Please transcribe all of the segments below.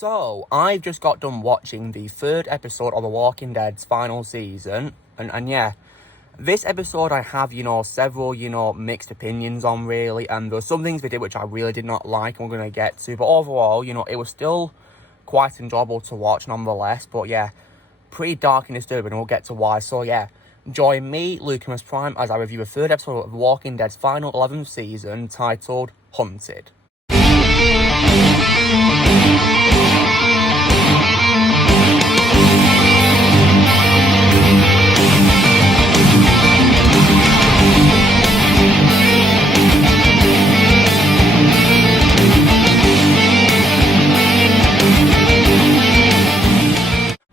So, I've just got done watching the third episode of The Walking Dead's final season, and yeah, this episode I have, several, mixed opinions on, really, and there's some things they did which I really did not like, and we're going to get to, but overall, it was still quite enjoyable to watch, nonetheless, but yeah, pretty dark and disturbing, and we'll get to why, so yeah, join me, Lucamus Prime, as I review the third episode of The Walking Dead's final 11th season, titled Hunted.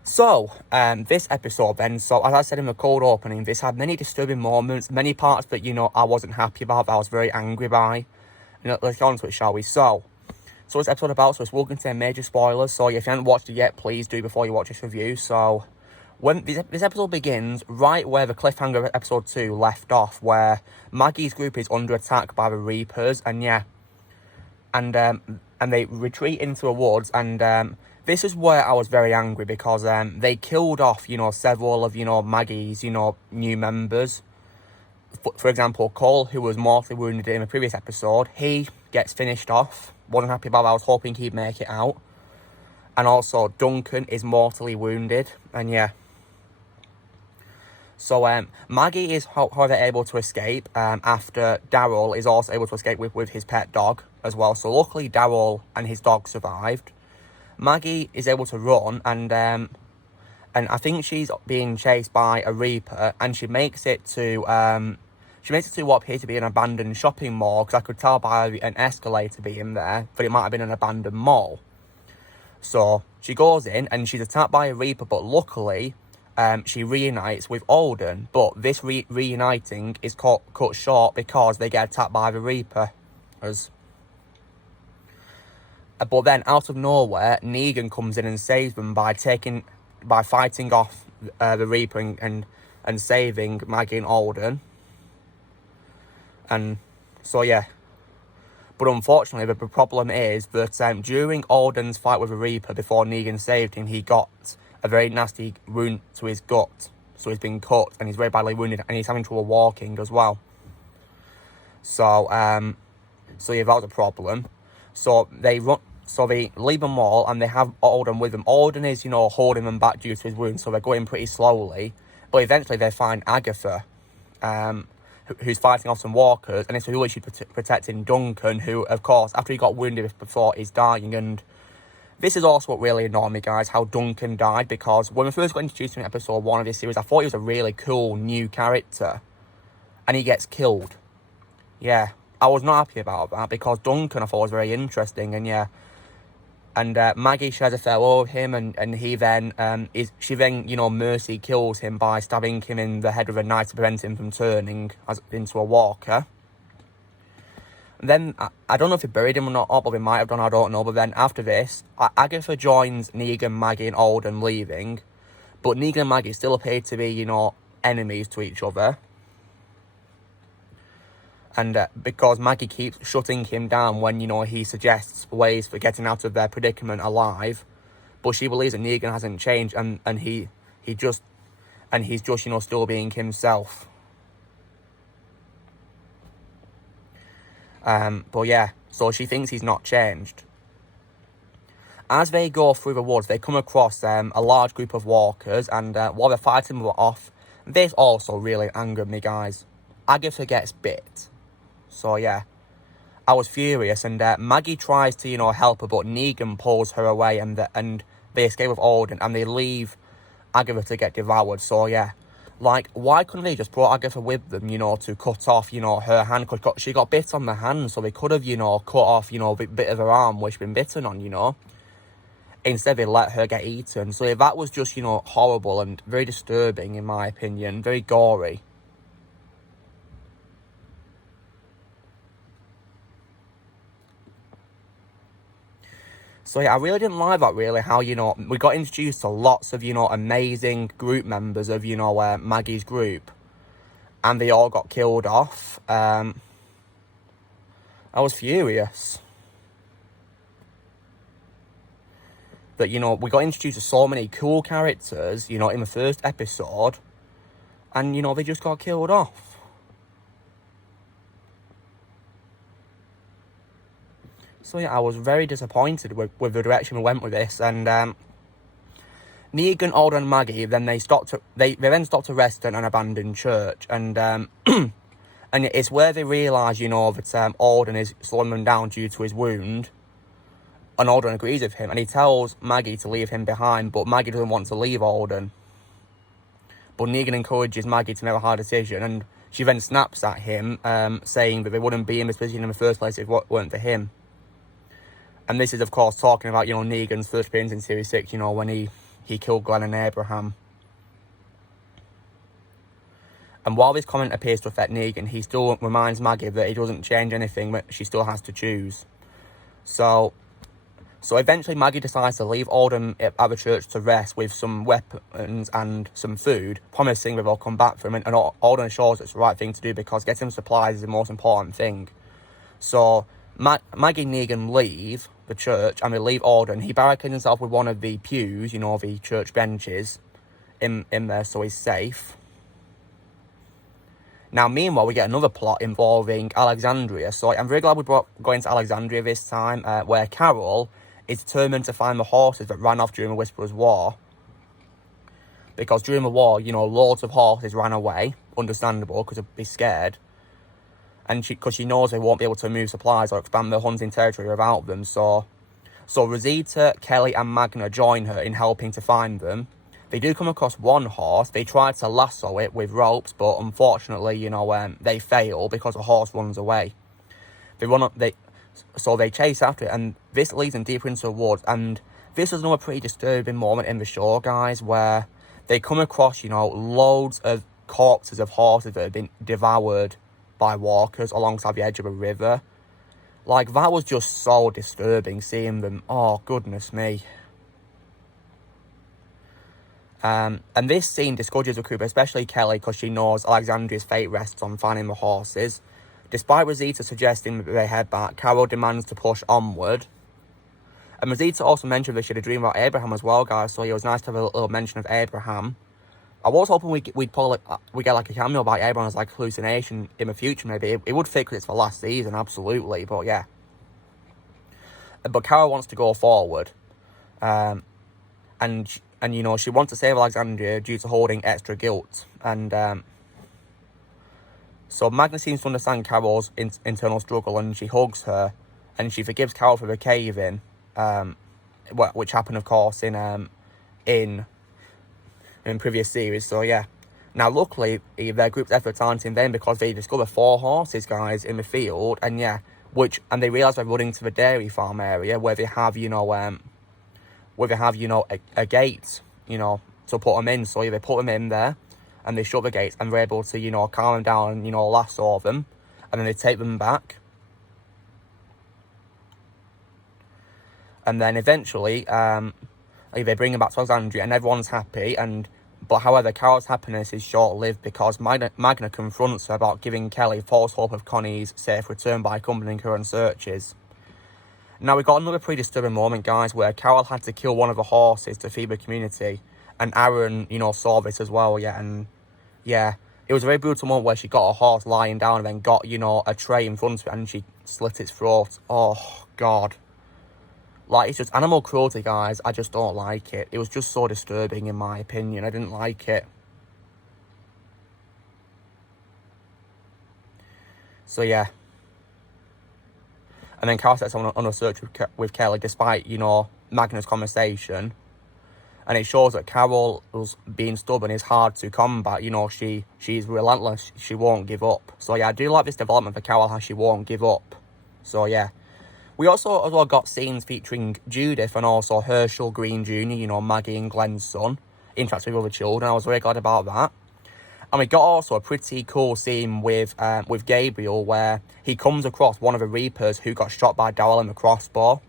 So, this episode then, so as I said in the cold opening, this had many disturbing moments, many parts that, I wasn't happy about, that I was very angry by. Let's get on to it, shall we? So this episode about, so it's will contain major spoilers, so if you haven't watched it yet, please do before you watch this review. So, when this episode begins, right where the cliffhanger of episode 2 left off, where Maggie's group is under attack by the Reapers, and yeah, and they retreat into the woods, and this is where I was very angry, because they killed off, several of, Maggie's, new members. For example, Cole, who was mortally wounded in the previous episode, he gets finished off. Wasn't happy about that, I was hoping he'd make it out. And also, Duncan is mortally wounded, and yeah. So, Maggie is, however, able to escape, after Daryl is also able to escape with his pet dog as well. So, luckily, Daryl and his dog survived. Maggie is able to run, and I think she's being chased by a Reaper, and she makes it to what appears to be an abandoned shopping mall, because I could tell by an escalator being there that it might have been an abandoned mall. So she goes in, and she's attacked by a Reaper, but luckily she reunites with Alden, but this reuniting is cut short because they get attacked by the Reaper. But then, out of nowhere, Negan comes in and saves them by fighting off the Reaper and saving Maggie and Alden. And so, yeah. But unfortunately, the problem is that during Alden's fight with the Reaper, before Negan saved him, he got a very nasty wound to his gut. So he's been cut, and he's very badly wounded, and he's having trouble walking as well. So yeah, that was a problem. So they leave them all, and they have Alden with them. Alden is, holding them back due to his wounds, so they're going pretty slowly. But eventually they find Agatha, who's fighting off some walkers, and it's who she's protecting Duncan, who, of course, after he got wounded before, is dying. And this is also what really annoyed me, guys, how Duncan died, because when we first got introduced to him in episode 1 of this series, I thought he was a really cool new character, and he gets killed. Yeah, I was not happy about that, because Duncan I thought was very interesting, and yeah. And Maggie shares a farewell with him, and he then, Mercy kills him by stabbing him in the head with a knife to prevent him from turning into a walker. And then, I don't know if he buried him or not, but he might have done, I don't know. But then after this, Agatha joins Negan, Maggie and Alden leaving. But Negan and Maggie still appear to be, enemies to each other. And because Maggie keeps shutting him down when, he suggests ways for getting out of their predicament alive. But she believes that Negan hasn't changed, and he's just, still being himself. But yeah, so she thinks he's not changed. As they go through the woods, they come across a large group of walkers, and while they're fighting them off, this also really angered me, guys. Agatha gets bit. So yeah, I was furious, and Maggie tries to, help her, but Negan pulls her away, and they escape with Alden, and they leave Agatha to get devoured. So yeah, like, why couldn't they just put Agatha with them, to cut off, her hand, because she got bit on the hand, so they could have, cut off, a bit of her arm where she'd been bitten on, Instead, they let her get eaten. So yeah, that was just, horrible and very disturbing, in my opinion, very gory. So yeah, I really didn't like that, really, how, we got introduced to lots of, amazing group members of, Maggie's group. And they all got killed off. I was furious. that, you know, we got introduced to so many cool characters, you know, in the first episode, and, you know, they just got killed off. So, yeah, I was very disappointed with the direction we went with this, and, Negan, Alden, and Maggie, then they then stopped a restaurant and abandoned church, and, and it's where they realise, you know, that, Alden is slowing them down due to his wound, and Alden agrees with him, and he tells Maggie to leave him behind, but Maggie doesn't want to leave Alden. But Negan encourages Maggie to make a hard decision, and she then snaps at him, saying that they wouldn't be in this position in the first place if it weren't for him. And this is, of course, talking about, you know, Negan's first appearance in Series 6, you know, when he killed Glenn and Abraham. And while this comment appears to affect Negan, he still reminds Maggie that it doesn't change anything, but she still has to choose. So eventually Maggie decides to leave Alden at the church to rest with some weapons and some food, promising that they'll come back for him. And Alden assures it's the right thing to do because getting supplies is the most important thing. So Maggie and Negan leave the church and they leave Alden. He barricades himself with one of the pews, you know, the church benches in there, so he's safe. Now, meanwhile, we get another plot involving Alexandria. So I'm very glad we going to Alexandria this time, where Carol is determined to find the horses that ran off during the Whisperers' War. Because during the war, you know, loads of horses ran away. Understandable, because they'd be scared. And because she knows they won't be able to move supplies or expand their hunting territory without them. So Rosita, Kelly, and Magna join her in helping to find them. They do come across one horse. They try to lasso it with ropes, but unfortunately, you know, they fail because the horse runs away. So they chase after it, and this leads them deeper into the woods. And this is another pretty disturbing moment in the show, guys, where they come across, you know, loads of corpses of horses that have been devoured by walkers alongside the edge of a river. Like, that was just so disturbing, seeing them. Oh, goodness me. And this scene discourages the group, especially Kelly, because she knows Alexandria's fate rests on finding the horses. Despite Rosita suggesting that they head back, Carol demands to push onward. And Rosita also mentioned that she had a dream about Abraham as well, guys, so it was nice to have a little mention of Abraham. I was hoping we'd get like a cameo about Abraham as like hallucination in the future, maybe. It would fit because it's the last season, absolutely, but yeah. But Carol wants to go forward. And you know, she wants to save Alexandria due to holding extra guilt. And so Magna seems to understand Carol's internal struggle, and she hugs her, and she forgives Carol for the cave-in, which happened, of course, in previous series. So yeah. Now, luckily, their group's efforts aren't in vain because they discover 4 horses, guys, in the field, and yeah, and they realise they're running to the dairy farm area where they have, you know, a gate, you know, to put them in. So yeah, they put them in there, and they shut the gates, and they're able to, you know, calm them down and, you know, lasso them, and then they take them back. And then eventually, they bring them back to Alexandria, and everyone's happy, but however, Carol's happiness is short-lived because Magna confronts her about giving Kelly false hope of Connie's safe return by accompanying her on searches. Now, we got another pretty disturbing moment, guys, where Carol had to kill one of the horses to feed the community. And Aaron, you know, saw this as well, yeah. And, yeah, it was a very brutal moment where she got a horse lying down and then got, you know, a tray in front of it and she slit its throat. Oh, God. Like, it's just animal cruelty, guys. I just don't like it. It was just so disturbing, in my opinion. I didn't like it. So, yeah. And then Carol sets on a search with Kelly, despite, you know, Magna's conversation. And it shows that Carol's being stubborn is hard to combat. You know, she's relentless. She won't give up. So, yeah, I do like this development for Carol, how she won't give up. So, yeah. We also as well got scenes featuring Judith and also Herschel Green Jr., you know, Maggie and Glenn's son, interacting with other children. I was very glad about that. And we got also a pretty cool scene with Gabriel where he comes across one of the Reapers who got shot by Darryl in the crossbow.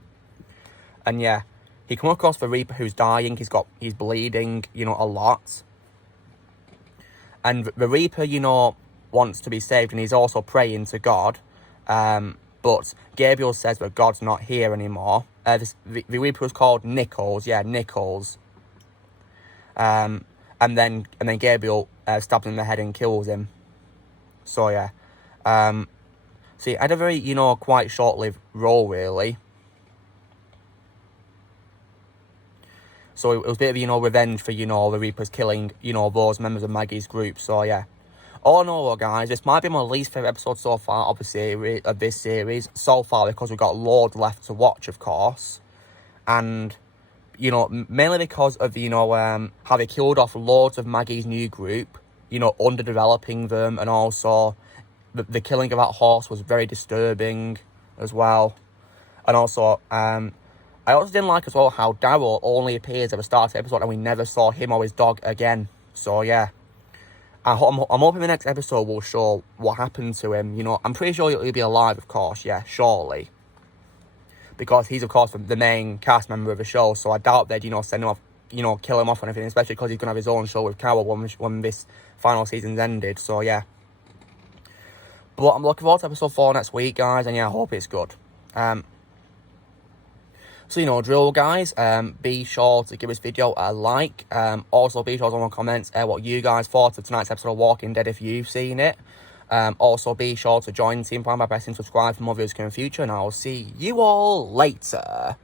And yeah, he come across the Reaper who's dying. He's bleeding, you know, a lot. And the Reaper, you know, wants to be saved, and he's also praying to God. But Gabriel says that God's not here anymore. The Reaper was called Nichols. Yeah, Nichols. And then Gabriel stabs him in the head and kills him. So yeah. So he had a very, quite short-lived role, really. So it was a bit of, revenge for, the Reapers killing, those members of Maggie's group. So yeah. All in all, guys, this might be my least favourite episode so far of this series. So far, because we've got loads left to watch, of course. And, mainly because of, how they killed off loads of Maggie's new group. Underdeveloping them. And also, the killing of that horse was very disturbing as well. And also, I also didn't like as well how Daryl only appears at the start of the episode and we never saw him or his dog again. So, yeah. I'm hoping the next episode will show what happened to him. I'm pretty sure he'll be alive, of course. Yeah, surely. Because he's, of course, the main cast member of the show. So I doubt they'd, send him off, kill him off or anything. Especially because he's going to have his own show with Carol when this final season's ended. So, yeah. But I'm looking forward to episode 4 next week, guys. And, yeah, I hope it's good. So, drill, guys. Be sure to give this video a like. Also, be sure to leave in the comments what you guys thought of tonight's episode of Walking Dead if you've seen it. Also, be sure to join Team Prime by pressing subscribe for more videos coming in the future. And I'll see you all later.